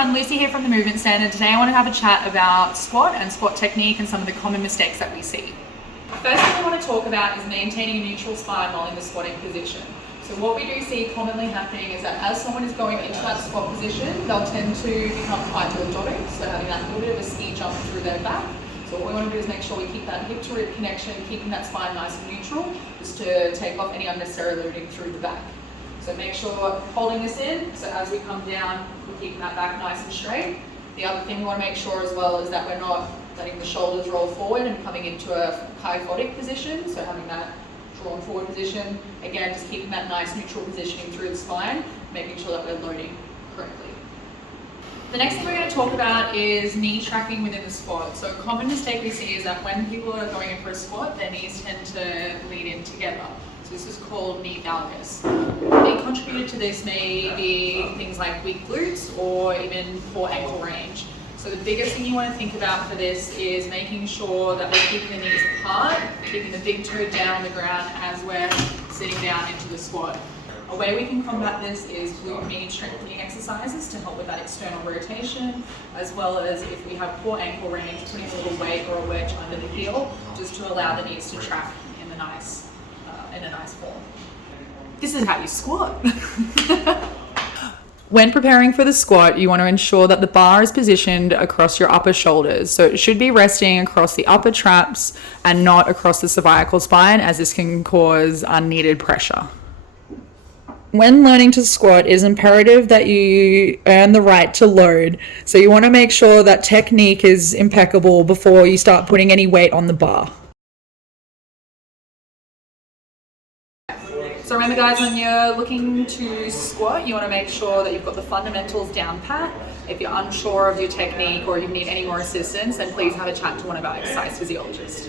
everyone, Lucy here from the Movement Centre. Today I want to have a chat about squat and squat technique and some of the common mistakes that we see. First thing I want to talk about is maintaining a neutral spine while in the squatting position. So what we do see commonly happening is that as someone is going into that squat position, they'll tend to become quite lordotic, so having that little bit of a ski jump through their back. So what we want to do is make sure we keep that hip to rib connection, keeping that spine nice and neutral, just to take off any unnecessary loading through the back. So make sure holding this in, so as we come down, we're keeping that back nice and straight. The other thing we want to make sure as well is that we're not letting the shoulders roll forward and coming into a kyphotic position, so having that drawn forward position. Again, just keeping that nice neutral positioning through the spine, making sure that we're loading correctly. The next thing we're going to talk about is knee tracking within the squat. So a common mistake we see is that when people are going in for a squat, their knees tend to lead in together. So this is called knee valgus. A big contributor to this may be things like weak glutes or even poor ankle range. So the biggest thing you want to think about for this is making sure that we're keeping the knees apart, keeping the big toe down on the ground as we're sitting down into the squat. A way we can combat this is glute med strengthening exercises to help with that external rotation, as well as if we have poor ankle range, putting a little weight or a wedge under the heel, just to allow the knees to track in a nice form. This is how you squat. When preparing for the squat, you want to ensure that the bar is positioned across your upper shoulders. So it should be resting across the upper traps and not across the cervical spine, as this can cause unneeded pressure. When learning to squat, it is imperative that you earn the right to load. So you want to make sure that technique is impeccable before you start putting any weight on the bar. So remember guys, when you're looking to squat, you want to make sure that you've got the fundamentals down pat. If you're unsure of your technique or you need any more assistance, then please have a chat to one of our exercise physiologists.